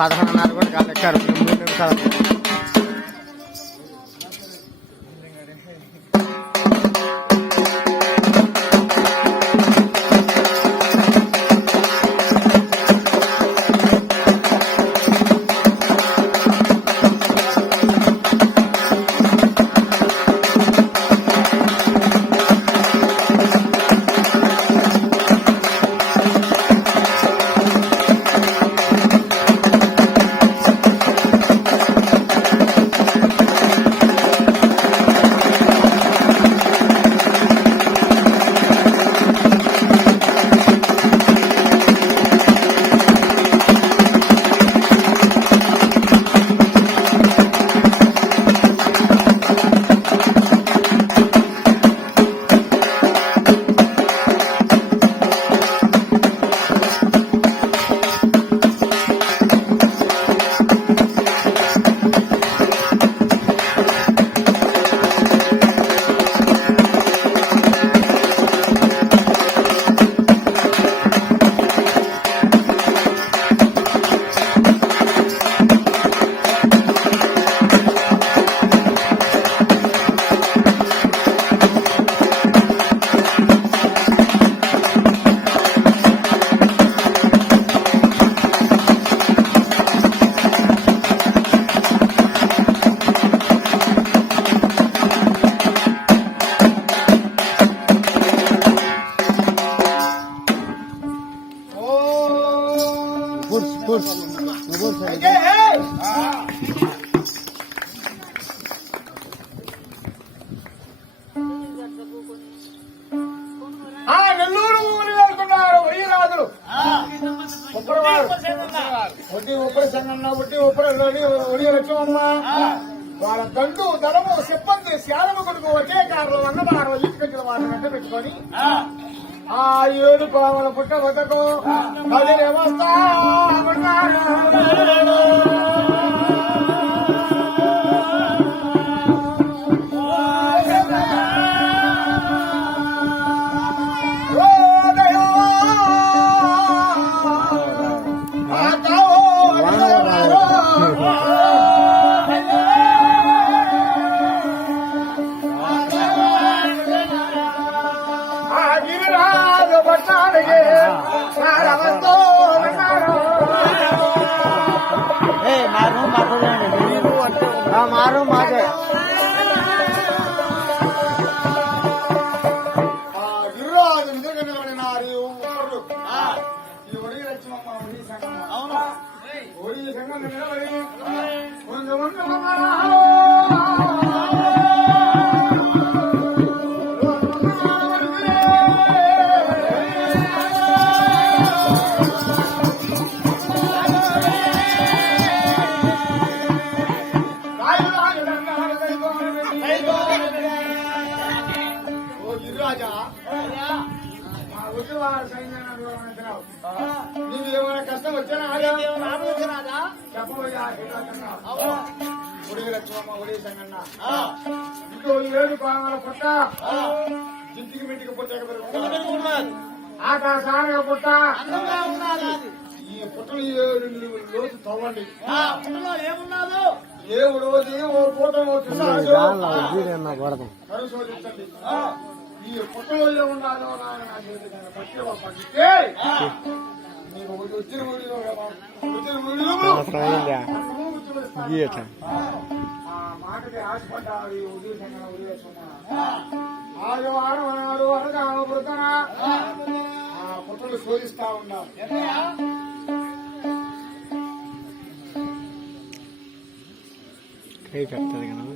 11:30 కూడా కాదు ఎక్కారు 3 నిమిషాలు. నెల్లూరు ఊరు వెళ్తున్నారు వయ్యరాజులు వడ్డీ ఉప్పరి సంగన్న వడ్డీ ఉప్పరి ఒడి లక్ష్మమ్మ వాళ్ళ దండు దళము సిబ్బంది శారమ కొడుకు ఒకే కారులో అన్నదారు ఇసుకొచ్చిన వారిని వెంట పెట్టుకొని ఆ 7 పాముల పుట్ట వద్దకు కదిలే వస్తా మారు మాదే గిరిరాజు నిజంగానే ఈ ఒడి లక్ష్మమ్మ ఒడి సంగమ్మ ఒడి సంగం నిలబడి నీకు ఏమైనా కష్టం వచ్చానా చెప్పబోయా ఒడి లక్ష్మమ్మ ఒడి సంగన్న ఇంకో 7 పాముల పుట్ట జింటికి మింటికి పుట్ట ఆకాశానికి పుట్ట ఈ పుట్టలు 7 రోజు తవ్వండి ఏ రోజు ఓ పూట పరిశోధించండి ఈ పుట్టలో ఉండాలో పట్టితే నీకు వచ్చిన మాటకి ఆశపడ్డాడు ఈ ఉద్దేశంగా ఉద్దేశం ఆదివారం అన్నాడు అనగా పుడతానా భక్తులు శోధిస్తా ఉన్నారు. కై కట్టది కదా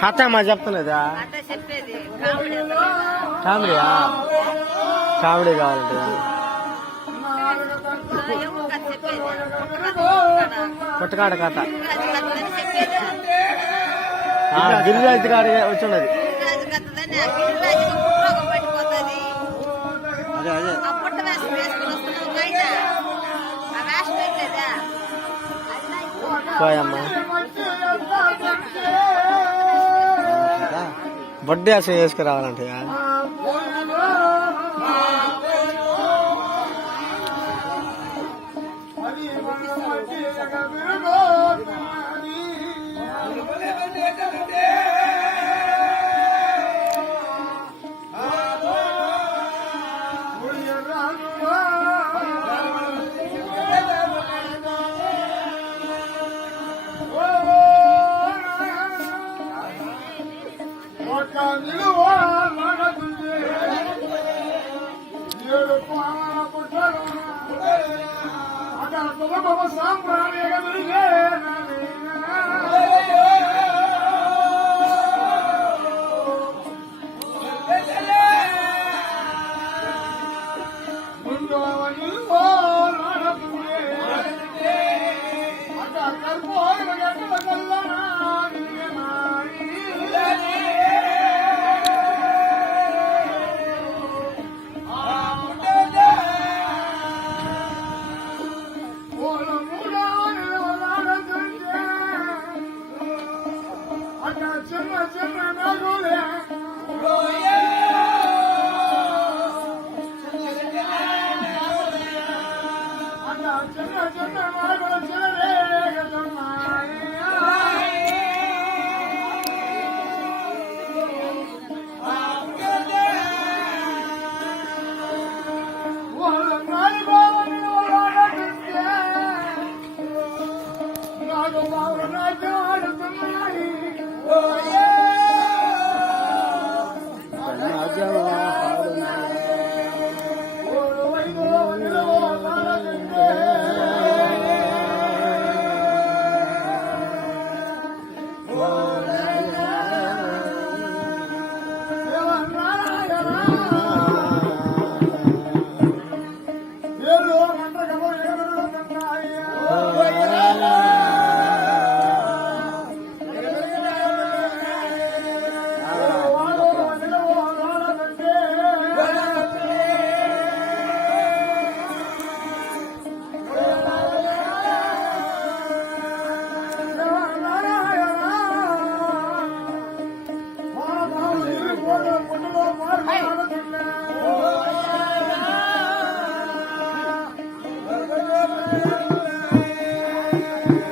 ఖాతా మా చెప్తలేదా కామెడీయా కామెడీ కావాలంటే కొట్టకాడ కథ గిరిరాజు గారు వచ్చిండది అదే అదే పోయమ్మా బర్త్డే అసలు చేసుకురావాలంటే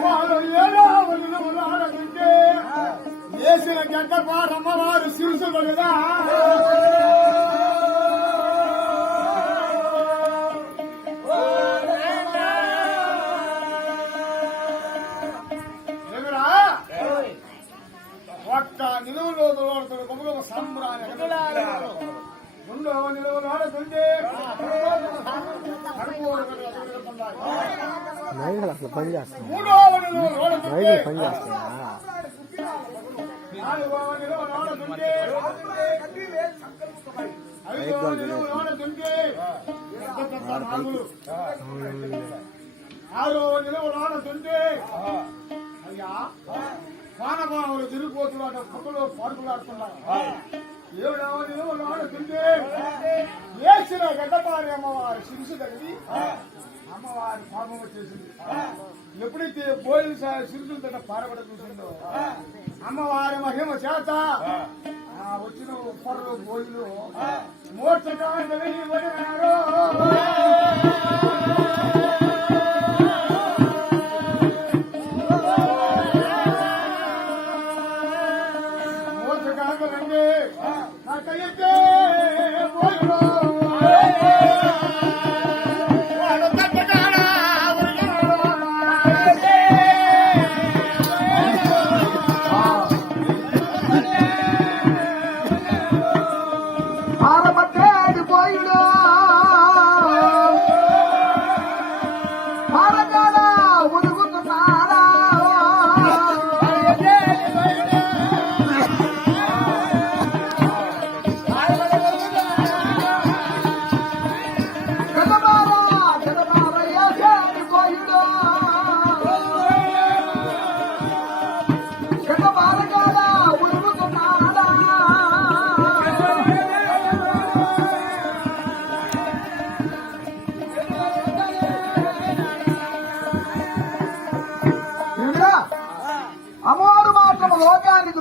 వాడు ఏదో నిలువులాడుతుంటే వేసిన గడ్డ పారమ్మవారు శిరుసులుగా ఒక్క నిలువులో దొరుకుతున్న కొమ్ములు సంబరాన్ని రెండవ నిలువులు ఆడుతుంటే మైకులు అసలు పని చేస్తుంది మూడవ నిలువులు ఆడుతుంటే మైకులు పని చేస్తుందా నాలుగవ నిలువులు ఆడుతుంటే ఐదవ నిలువులు ఆడుతుంటే నాగులు ఆరవ నిలువులు ఆడుతుంటే అయ్యా వానపాములు తిరిగిపోతున్నారు పక్కలో పాడుకులాడుతున్నారు ఏడవ నిలువులు ఆడుతుంటే వేసిన గడ్డపారి అమ్మవారి శిరుసు తగిలి అమ్మవారి పాపం వచ్చేసింది. ఎప్పుడైతే బోయిలు శిరుసులు తగ్గ పారబడ చూసిందో అమ్మవారి మహిమ చేత వచ్చిన ఉప్పర్లు బోయిలు మోర్చకాండ వెళ్ళి పడినారు. మోర్చకాండలండి నాకైతే బోయిలు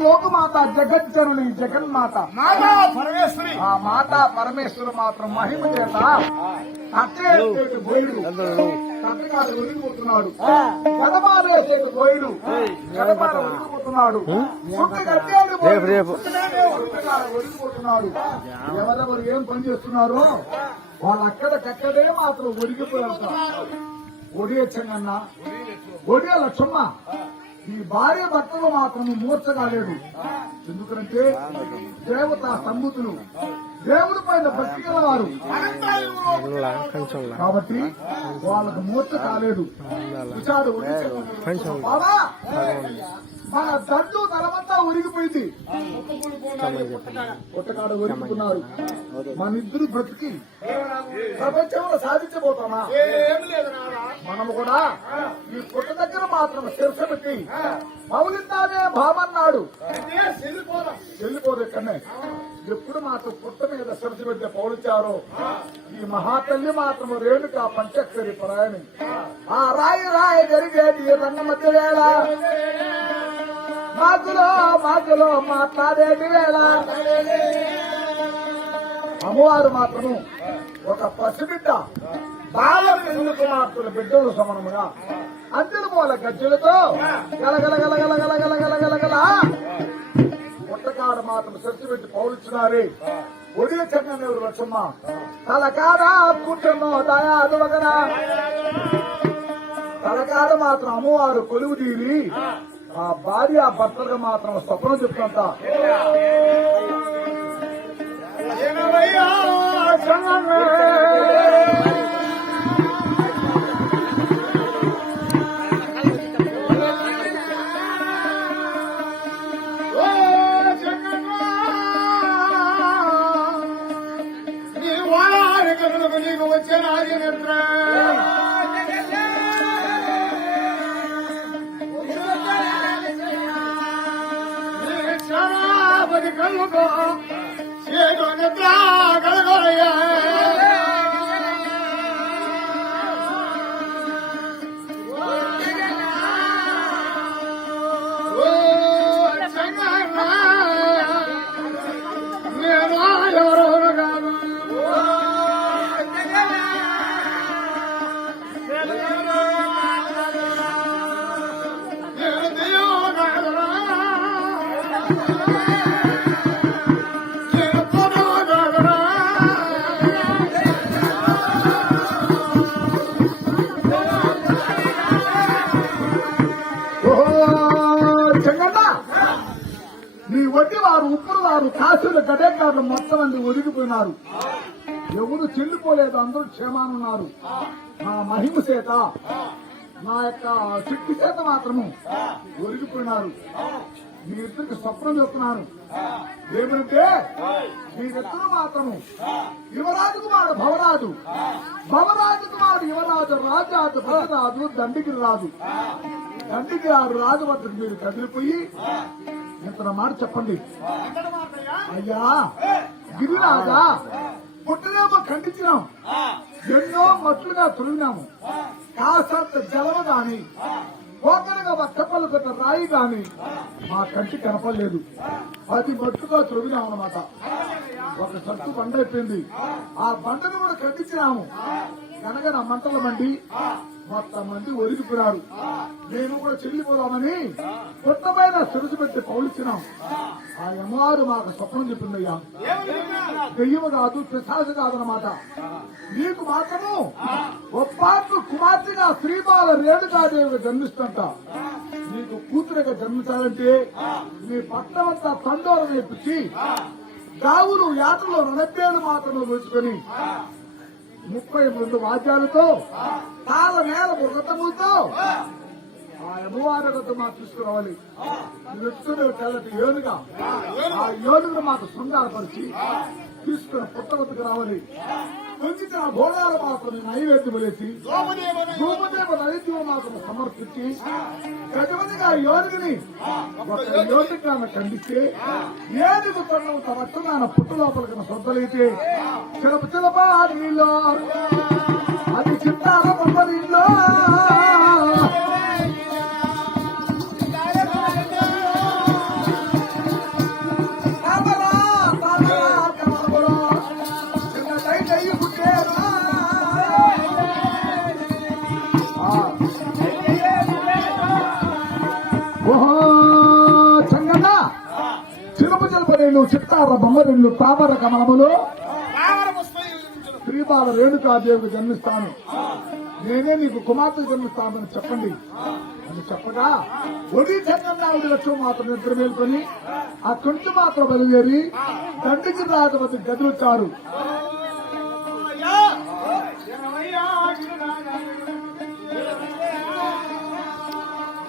లోకమాత జగజ్జనుని జగన్మాత మాతా పరమేశ్వరి. ఆ మాతా పరమేశ్వరు మాత్రం మహిమ చేత తట్టకాడు ఒరిగిపోతున్నాడు, గదమాలేసేటు పోయిడు గదమాలు ఒరిగిపోతున్నాడు, ఒరిగిపోతున్నాడు. ఎవరెవరు ఏం పని చేస్తున్నారో వాళ్ళు అక్కడికక్కడే మాత్రం ఒరిగిపోయారు. ఒడియ చెంగన్న, ఒడియ లక్ష్మమ్మ ఈ భార్య భర్తలు మాత్రం మూర్చగాలేడు. ఎందుకంటే దేవతా సంబుతులు, దేవుడి పైన భక్తి గలవారు కాబట్టి వాళ్ళకు మూర్చ కాలేదు. మన దండు తలమంతా ఉరిగిపోయింది, కొట్టకాడ ఉరిగిపోతున్నారు. మన ఇద్దరు బ్రతికి ప్రపంచంలో సాధించబోతామా? మనము కూడా ఈ పుట్ట దగ్గర మాత్రం శిరస పెట్టి మౌలిందానే భామన్నాడు వెళ్ళిపోదు. ఇక్కడనే ఎప్పుడు మాత్రం పుట్ట మీద శిరస పెట్టి పౌలించారో ఈ మహాతల్లి మాత్రం రేణుక పంచక్షరి పరాయణి. ఆ రాయి రాయి జరిగేది రంగ మధ్య వేళ, మాకులో మాట్లాడేటి వేళ అమ్మవారు మాత్రము ఒక పసిబిడ్డ బాలం ఎందుకు మాత్రుల బిడ్డలు సమనముగా అంచెల మూల గజ్జలతో గలగల పుట్టకాడ మాత్రం చర్చి పెట్టి పౌరుచున్నారే. ఒడియ చెన్నెవరు లక్ష్మమ్మ తలకాడ కూర్చున్నో దయా అదవగనా తలకాడ మాత్రం అమ్మవారు కొలువు తీరి ఆ భార్య భర్తగా మాత్రం స్వప్నం చెప్తుంట. నీ వారి కనులకు నీకు వచ్చే నార్యమిత్ర కలుగో చేదు నిద్ర కలగోయ్యా నేను ఎవరు కాదు గడేకారులు మొత్తం మంది ఒరిగిపోయినారు. ఎవరు చెల్లిపోలేదు, అందరూ క్షేమానున్నారు. నా మహిమ చేత, నా యొక్క శక్తి చేత మాత్రము ఒరిగిపోయినారు. మీ ఇద్దరికి స్వప్నం చెప్తున్నాను ఏమంటే, మీరిద్దరు మాత్రము యువరాజు కుమారుడు భవరాజు, భవరాజు కుమారుడు యువరాజు, రాజాజు భద్రరాజు, దండిగిరి రాజు, దండిగిరి రాజు వద్దకు మీరు కదిలిపోయి ఇంత మాట చెప్పండి. అయ్యా గిరిరాజా, పుట్టనేమో ఖండించినాం, ఎన్నో మట్లుగా తొలిగినాము, కాసంత జలము గాని పోకరగా ఒక్కపల్లు కొత్త రాయి గాని మా కంటి కనపడలేదు. 10 మట్లుగా తొలిగినాం అన్నమాట. ఒక సత్తు బండ అయిపోయింది. ఆ బండను కూడా ఖండించినాము. కనుక నా మంటల మండి మొత్తం మంది ఒరిగిపోయారు. నేను కూడా చెల్లిపోదామని కొత్తమైన సిరుసు పెట్టి పౌలిచ్చినాం. ఆ అమ్మవారు మాకు స్వప్నం చెప్పిందయ్యా. దెయ్యం కాదు, పిశాచు కాదన్నమాట. నీకు మాత్రము ఒప్పాట్లు కుమార్తెగా శ్రీబాల రేణుకాదేవిగా జన్మిస్తుంట. నీకు కూతురుగా జన్మించాలంటే నీ పట్టణమంతా తండోరం నేర్పించి గావులు యాత్రలో 40 మాత్రమే వేసుకొని 32 వాద్యాలతో తాళ నేల మృగతములతో ఆ అమ్మవారితో మాకు తీసుకురావాలి. వ్యక్తులు తెల్లటి ఏనుగా, ఆ ఏనుగును మాకు శృంగారపరిచి తీసుకుని పుట్టవద్దకు రావాలి. పొందిన భోగాలు మాత్రం నైవేద్యం వేసి భూమదేవ నైవేద్యం మాత్రం సమర్పించి గజమనిగా ఏనుగుని ఒక యోగికాన్ని ఖండిస్తే ఏనుగు తొండంత రక్తమైన పుట్టు లోపలికి సొద్దలైతే చిలప చిలప నీలో అది చిత్తాల బొమ్మరిలో చిత్తార బొమ్మరిల్లు తామర కమలములో శ్రీబాల రేణుకాదేవికి జన్మిస్తాను, నేనే నీకు కుమార్తె జన్మిస్తానని చెప్పండి అని చెప్పగా ఒడి చంద్రనాయుడు లక్ష్యం మాత్రం నిద్ర మేల్కొని ఆ కొంచెం మాత్రం బయలుదేరి దండికి రాజవద్ద గదిలొచ్చారు.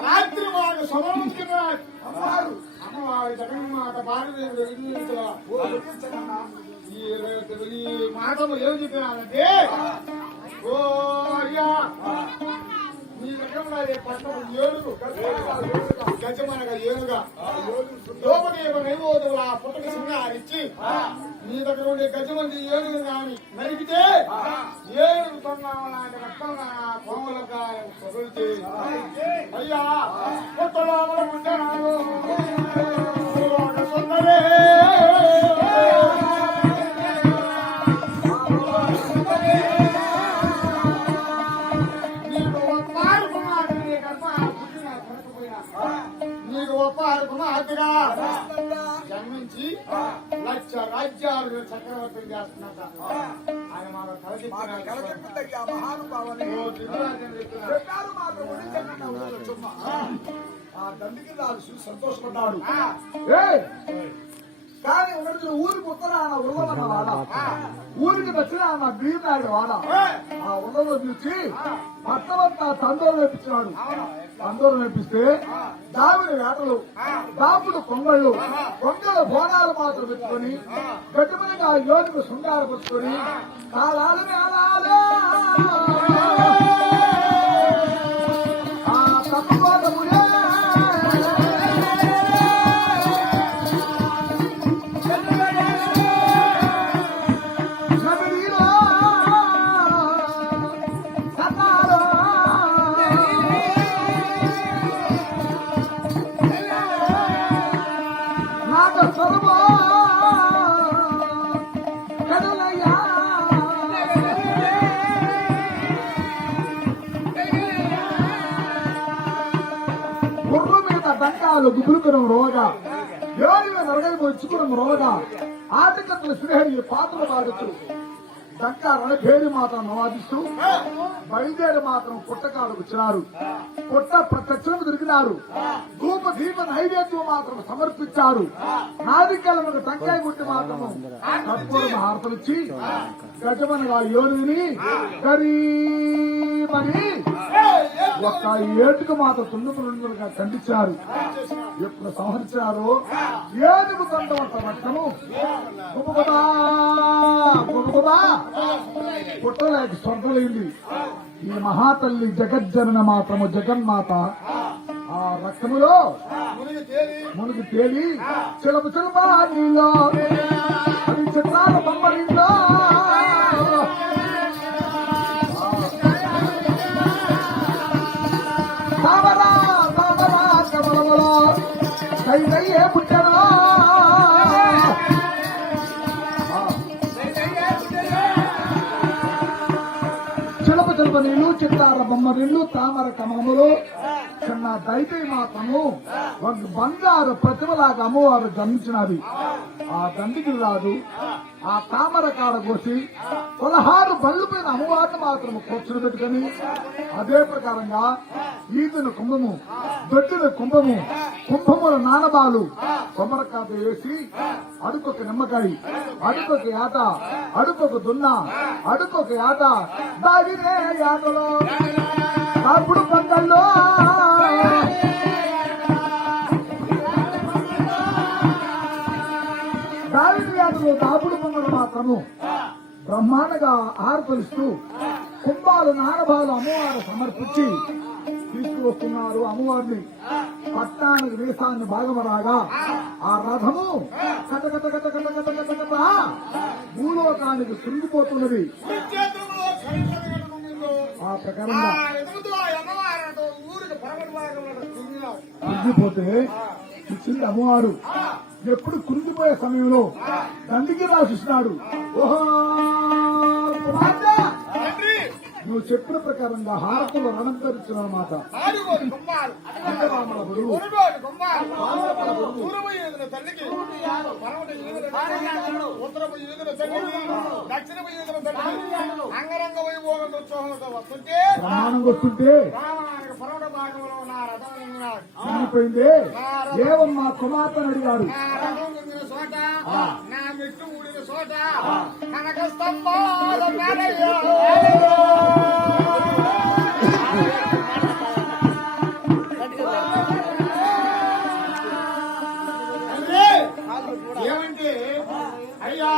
రాత్రి వాడు సమర్పించుకున్నాడు. అమ్మవారి జగన్మాత భారతదేశ ఈ మాటలు ఏం చెప్పినానంటే, ఓ అయ్యా నీ దగ్గర పట్టణం ఏనుగు గజమనగా ఏనుగా లోపదేవ నైవేద్యం ఆ పుట్టక సింగారిచ్చి నీ దగ్గర ఉండే గజమంది ఏనుగు కానీ నరికితే ఏనుగు తొన్నామలాంటి రక్తం కోమలుగా పొగిలితే అయ్యా పుట్టలో ఉంటాను సుందరే నీకు ఒప్పారు కుమార్తెగా జన్మించి 1,00,000 రాజ్యాలు చక్రవర్తులు చేస్తున్నట్ట. ఆయన మాకు కలచెప్పిందయ్యా మహానుభావని. ఆ దండికి రాజు చూసి సంతోషపడ్డాడు. కానీ ఒకటి ఊరికి ఉత్తరాన ఉల్లవన్న వాడ, ఊరికి దక్షిణాన బీర్నాయుడు వాడ. ఆ ఉల్లలో చూసి భర్తవంతా తందూరం వేపించినాడు. తందూరం వేపిస్తే దావిడి వేటలు, దాపుడు కొంగళ్ళు, కొంగల బోనాలు మాత్రం పెట్టుకొని గట్టిమనిగా యోగికి శృంగారపరుచుకొని తాళాలు మేళాలు ఆ తప్పకోటములే గుబులుకురం రోగా ఏడు నరగై వచ్చుకురం రోగా ఆటకత్తుల శ్రీహరి పాత్ర పాడచ్చు దంకారని పేరు మాత్రం నవాదిస్తూ బయలుదేరి మాత్రం పుట్టకాడు వచ్చినారు. పుట్ట ప్రత్యక్షం దొరికినారు. ధూప దీప నైవేద్యం మాత్రం సమర్పించారు. నాదికలకు టంకాయ గుట్టి మాత్రము కర్పూరం హారతలిచ్చి గజమనగా యోనిని గరీమని ఒక్క ఏటుకు మాత్రం తుండుగా ఖండించారు. ఎప్పుడు సంహరించారో ఏనుగు దండవంత రక్తము పుట్టలేక స్వర్గలేంది. ఈ మహాతల్లి జగజ్జనన మాత్రము జగన్మాత ఆ రక్తములో మునిగి తేలి చిలప చిలప నీలో అది చిత్రాల బొమ్మలిందో తామరా తామరా కమలములో దై దయ్యే పుట్టెను. చిలప చిలప నీళ్లు చిత్తార బొమ్మ నీళ్లు తామర కమలములు చిన్న దైతే మాత్రము ఒక బంగారు ప్రతిమలాగా అమ్మవారు జన్మించినది. ఆ దండికి రాదు ఆ తామర కాడ కోసి 16 బళ్ళు పైన అమ్మవారిని మాత్రము కూర్చుని పెట్టుకుని అదే ప్రకారంగా ఈదున కుంభము దొడ్డిన కుంభము కుంభముల నానబాలు కొమ్మరకాత వేసి అడుకొక నిమ్మకాయ అడుకొక ఆట అడుకొక దున్న అడుకొక ఆట దాగినే ఆటలో అప్పుడు పంటల్లో దావిని ఆటలో దాపుడు పొంగలు మాత్రము బ్రహ్మాండగా ఆర్పరిస్తూ కుంభాలు నానబాలు అమ్మవారు సమర్పించి తీసుకువస్తున్నారు. అమ్మవారిని పట్టానికి దేశాన్ని భాగమరాగా ఆ రథము కటకట కట కట కట కట కట భూలోకానికి సురిగిపోతున్నది. ఆ ప్రకారంగా కురిగిపోతే ఇచ్చింది అమ్మవారు. ఎప్పుడు కురిగిపోయే సమయంలో దండికి రాసిస్తున్నాడు. ఓహో నువ్వు చెప్పిన ప్రకారంగా హారతులు రణంకరించిన అన్నమాట. ప్రమాణం వస్తుంటే చనిపోయింది. ఏవమ్మా కుమార్తెను అడిగాడు. నా మెట్టు ఊడిన చోట కనక స్తంభాల ఏమంటే అయ్యా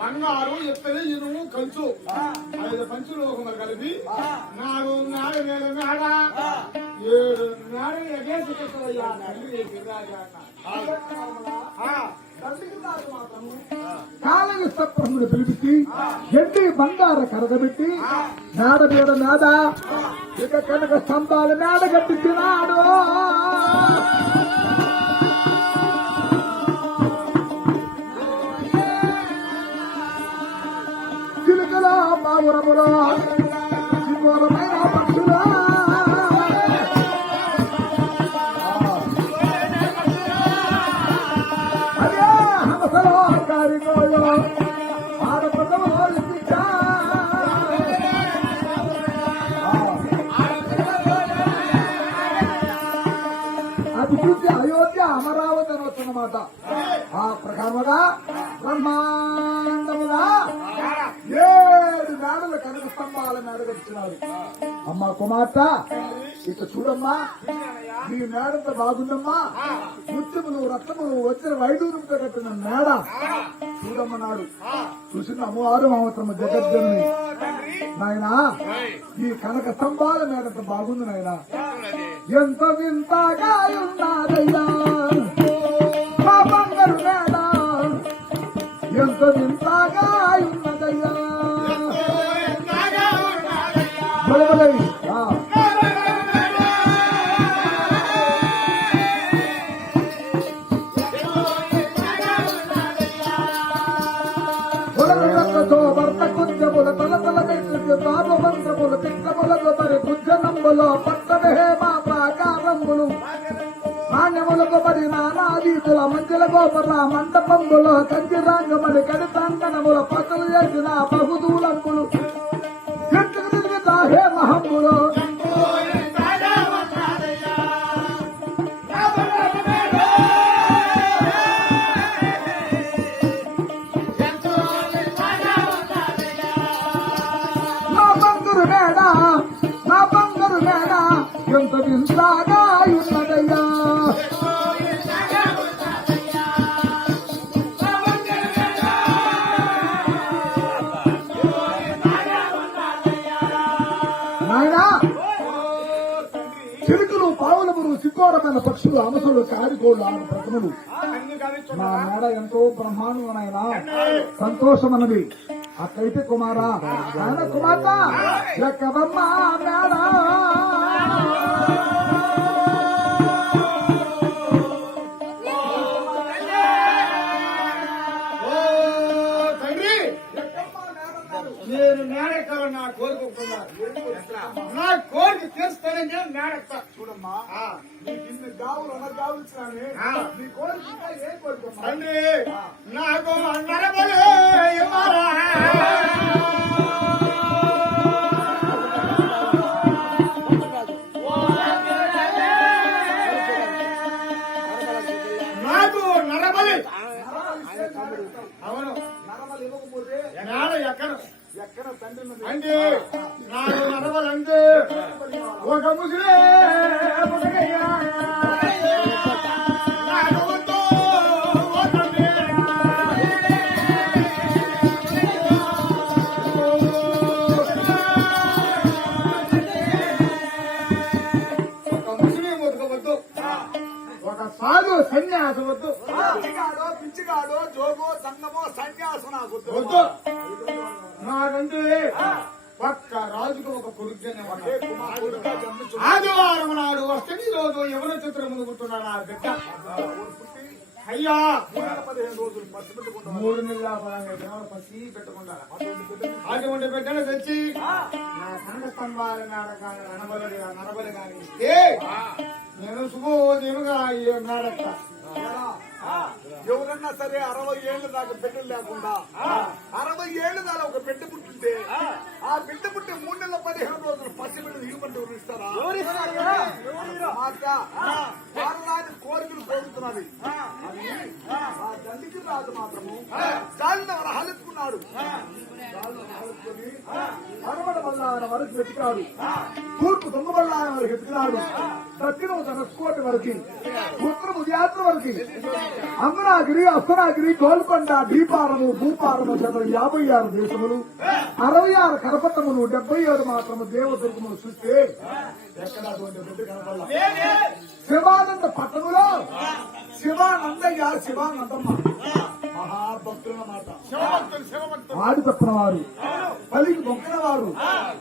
బంగారు ఎత్తడి ఇనుము కంచు 5 పంచులోకములు కలిపి 4 నాడు వేల నాడ 7 నాడు ఎగేసుకొస్తాయ్యా తండ్రి రాజా కాళవిస్తముడు పిలిపించి ఎండి బంగార కరగబెట్టి మేడ మీద మేడ ఇక కనుక స్తంభాలు మేడ కట్టించినాడు. చిలుకలో పావురములో సింహమైన పక్షులా అది చూసి అయోధ్య అమరావతి అని వస్తున్నమాట. ఆ ప్రకారముగా బ్రహ్మాండముగా 7 మేడలు కనక స్తంభాల మేడ కట్టినారు. అమ్మా కుమార్తె ఇక చూడమ్మా నీ మేడంత బాగుందమ్మా. ముత్యములు రక్తములు వచ్చిన వైడూరుతో కట్టిన మేడ చూడమ్మన్నాడు. చూసిన అమ్మవారు మాత్రము జగజ్జనని నాయనా ఈ కనక స్తంభాల మేడంత బాగుంది నాయన. ఎంత వింతగా ఉన్నాదయ్యా మా బంగారు మేడ ఎంత వింతగా ఉన్నదయ్యా. బలబలై భర్త కుంజముల తలతల మంత్రముల పిక్కముల మరి భుజనంబులో పట్టమే మా ప్రాకారములు నాణ్యం మందిరములకు మరి నానాదీతుల మంచుల గోపుర మండపంబులో కంచిరాంగమని కడితాంగనముల పసలు చేసిన బహుదూలంపులు చెట్టుకు తిరుగుతా హే మహంబులు నా బంగారు మేడ ఎంత వింతగా ఉన్నదయ్యా నాయనా చిరుకులు పావులములు సిగ్గోరమైన పక్షులు అమసులు కారికోళ్ళు ఆమె ప్రతిమలు నా మేడ ఎంతో బ్రహ్మాండమైనా సంతోషమన్నది అట్లయితే కుమారా ఆయన కుమార్తె ఎక్కడమ్మా మేడ నేను మేడెక్కాలని నా కోరుకుంటున్నాను. నా కోరిక తీరుస్తానని నేను మేడెక్తా. చూడమ్మా నీకు ఇన్ని గావులు అనగావులున్నానే నీ కోరిక ఇంకా ఏం కోరుకోమ్మా తండ్రి నాకు నరబలి ఇవ్వరా. నాకు నరబలి. అవును, నరమలు ఇవ్వకపోతే ఎక్కడ తండ్రి అంటే నాకు నరబలంటే ఒక ముసిరే పుట్టగయ్యా. నాకు వద్దు ఓ తండ్రి. ఒక ముసిరి ముతకవద్దు, ఒక సాధు సన్యాసి వద్దు, పిచ్చిగాడో జోగో సంగమో సన్యాసం నాకు వద్దు. నాకంటే పక్క రాజుకు ఒక కొడుకునే ఆదివారం నాడు వస్తే ఈ రోజు యవన చిత్రమును పుట్టున్నాడు ఆ బిడ్డ. అయ్యా 15 రోజులు పసి పెట్టుకుంటాం 3 నెలల 15 దినాలు పసి పెట్టకుండా అటువంటి బిడ్డను తెచ్చి నా కండ స్తంభాల నరబలి కానీ ఇస్తే నేను శుభోదయముగా మేడక్క. ఎవరన్నా సరే 60 ఏళ్ళు దాకా బిడ్డలు లేకుండా 60 ఏళ్ళు దాకా ఒక బిడ్డ పుట్టింటే ఆ బిడ్డ పుట్టి 3 నెలల 15 రోజులు పసి బిడ్డలు ఇవ్వమంటే ఎవరిస్తారా? వారి కోరికలు కోరుతున్నది. ఆ దండికి రాజు మాత్రము జాలిన హలెత్తుకున్నాడు. పడమట బల్లాన వరకు వెతికాడు, తూర్పు దొంగబల్లాన వరకు వెతికినాడు, దక్షిణం ధనస్కోటి వరకు, ఉత్తరము యాత్ర వరకు, అమరాగిరి అస్తరాగిరి గోల్కొండ దీపారము భూపారము 56 దేశములు 66 కరపట్టములు 77 మాత్రము దేవదుర్గములు చూస్తే ఎక్కడ అటువంటి బిడ్డ కనపడాల. శివానంద పట్టణంలో శివానందయ్య శివానందమ్మ మహాభక్తుల మాట, ఆడి తప్పిన వారు, పలికి మొక్కిన వారు,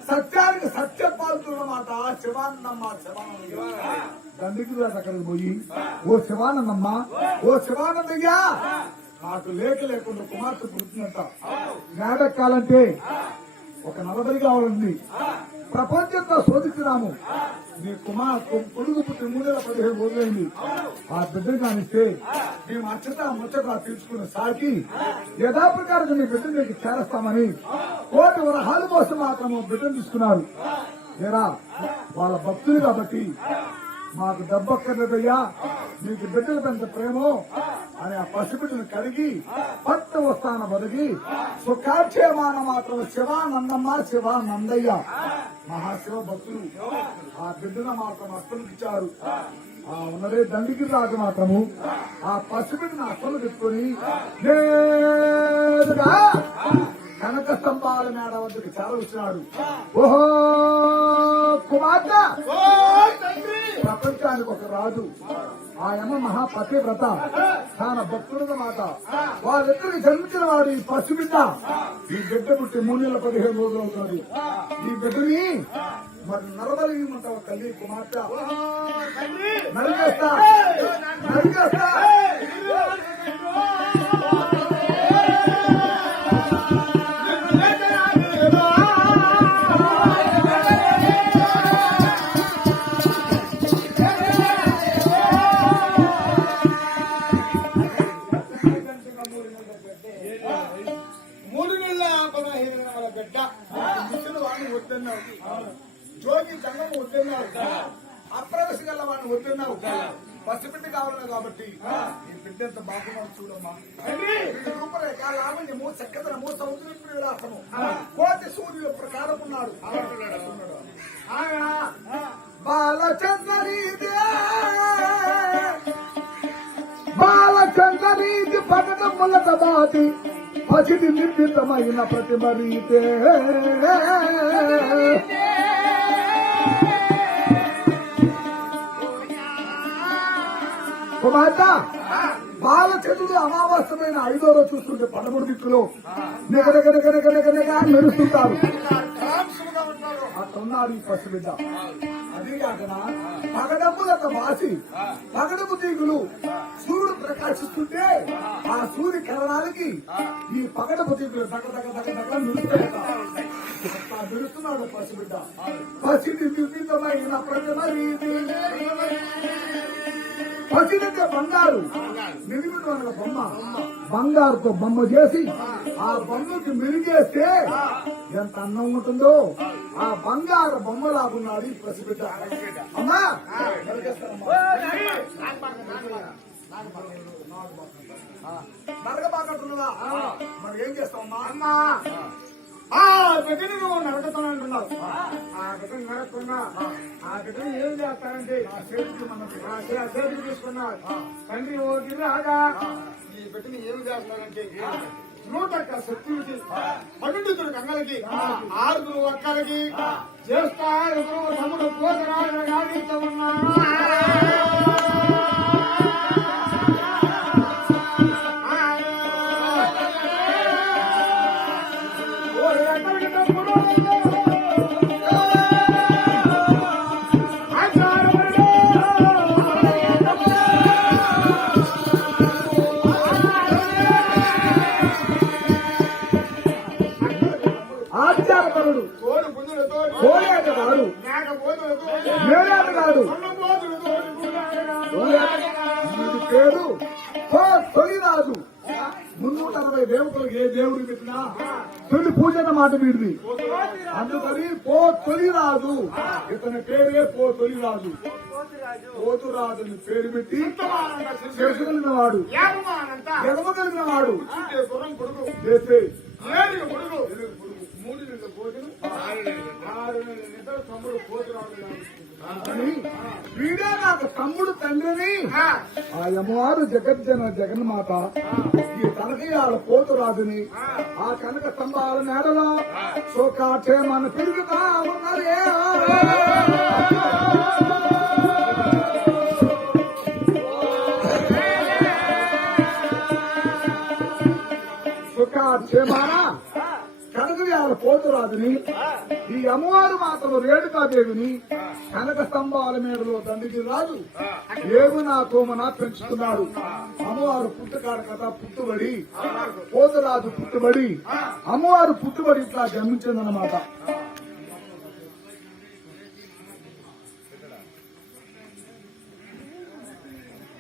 సత్యానికి సత్య పాల్తున్న మాట శివానందమ్మ. శివానందయ్య దండికి అక్కడికి పోయి ఓ శివానందమ్మ ఓ శివానందయ్య నాకు లేకుండా కుమార్తె పుడుతుందంట. మేడెక్కాలంటే ఒక 40 కావాలండి. ప్రపంచంతో శోధిస్తున్నాము. మీ కుమార్తె పొడుగు పుట్టి 3 నెలల 15 రోజులైంది. ఆ బిడ్డను కానిస్తే మేము ముచ్చట తీసుకుని సాకి యథాప్రకారం మీ బిడ్డ మీకు చేరస్తామని 1 కోటి వరహాలు కోసం మాత్రము బిడ్డను తీసుకున్నారు. ఏరా వాళ్ళ భక్తులు కాబట్టి మాకు డబ్బక్కర్లేదయ్యా, మీకు బిడ్డల పెద్ద ప్రేమో అని ఆ పసిబిడ్డను కడిగి పట్టు వస్తాన బదిగి సుఖాక్షేమాన మాత్రం శివానందమ్మ శివానందయ్య మహాశివ భక్తులు ఆ బిడ్డను మాత్రం అస్తమించారు. ఆ ఉన్నదే దండికి రాజు మాత్రము ఆ పసిబిడ్డను అస్తలు పెట్టుకుని నేరుగా కనక స్తంభాల మేడ వద్దకు చేరవచ్చినాడు. ఓహో కుమార్తె, ప్రపంచానికి ఒక రాజు, ఆయన మహాపతివ్రత, తన భక్తుల మాట. వాళ్ళిద్దరికి జన్మించిన వాడు ఈ పసిబిడ్డ. ఈ బిడ్డ పుట్టి 3 నెలల 15 రోజులు అవుతుంది. ఈ బిడ్డని మరి నరబలిమంటావు తల్లి కుమార్తె. నరికేస్తా నరికేస్తా. జంగం వద్దన్నారు, అప్రవేశ గల వాడిని వద్దన్నారు. పసిబిడ్డ కావాలి కాబట్టి ఈ బిడ్డ ఎంత బాగున్నాడు చూడమ్మా. వీడి రూపరేఖ లావణ్యము చక్కదనము సౌందర్య విలాసము కోటి సూర్యుల ప్రకారం ఉన్నాడు. బాలచంద్రీతి పట్టణం వల్ల బాతి పసిది నిర్మితమైన ప్రతిమ రీతే కుమార్త బాలచంద్రుడు అమావాస్యమైన 5వ రోజు చూస్తుంటే 13 దిక్కులు నిగనగనగనగనగనగా మెరుస్తుంటారు. అట్టున్నాడు ఈ పసిబిడ్డ. అది కాకన పగడములత వాసి పగడము తీగులు సూర్యుడు ప్రకాశిస్తుంటే ఆ సూర్య కిరణాలకి ఈ పగడము తీగులు దగ్గర మెరుస్తున్నాడు పసిబిడ్డ. పసిది నిర్మితమైన ప్రతిమ రీతి. పసిదంటే బంగారు నిర్మితమైన బొమ్మ, బంగారుతో బొమ్మ చేసి ఆ బొమ్మకి మెరుగేస్తే ఎంత అన్నం ఉంటుందో ఆ బంగారు బొమ్మలాగున్నాడు ఈ పసిబిడ్డ. అమ్మా నరకబాకంటున్నదా? మరి ఏం చేస్తావమ్మా? అమ్మా ఆ బిడ్డని నువ్వు నరకతానంటున్నావు. ఆ బిడ్డను నరకకుండా ఆ బిడ్డను ఏం చేస్తానంటే చేతికి తీసుకున్నావు. తండ్రి ఓ రాగా ఈ బిడ్డని ఏం చేస్తానంటే 100 శక్తులకి 12 గంగలకి 6 ఒక్కలకి చేస్తా. ఎవరు తమ్ముడు కోసరాజు ఉన్నా ఆచారపరుడు కోలేటవాడు మేడాటగాడు. వీడి పేరు తొలిరాజు. 360 దేవతలకు ఏ దేవుడు పెట్టినా తొలి పూజ అన్నమాట వీడిది. అందుకని తొలిరాజు. ఇతని పేరే తొలిరాజు. పోతురాజుని పేరు పెట్టి చేసుకున్న వాడు, జగమగలిగిన వాడు. చేస్తే 7 కొడుకు 3 నెలల భోజనం 6 నెలల నిద్ర తమ్ముడు పోతురాజు అని వీడే నాకు తమ్ముడు తండ్రిని. ఆ యమవారు జగన్మాత ఈ కనకయాల పోతురాజుని ఆ కనక స్తంభాల మేడలో శోకాక్షేమాన్ని పెరుగుతా ఉన్నదే. శోకాక్షేమాన కనకయాల పోతురాజుని ఈ అమ్మవారు మాత్రము రేణుకాదేవిని కనక స్తంభాల మేడలో తండ్రికి రాజు ఏమునా కోమనా పెంచుతున్నాడు. అమ్మవారు పుట్టకాడ కదా పుట్టుబడి పోతురాజు పుట్టుబడి అమ్మవారు పుట్టుబడి ఇట్లా జన్మించిందన్నమాట.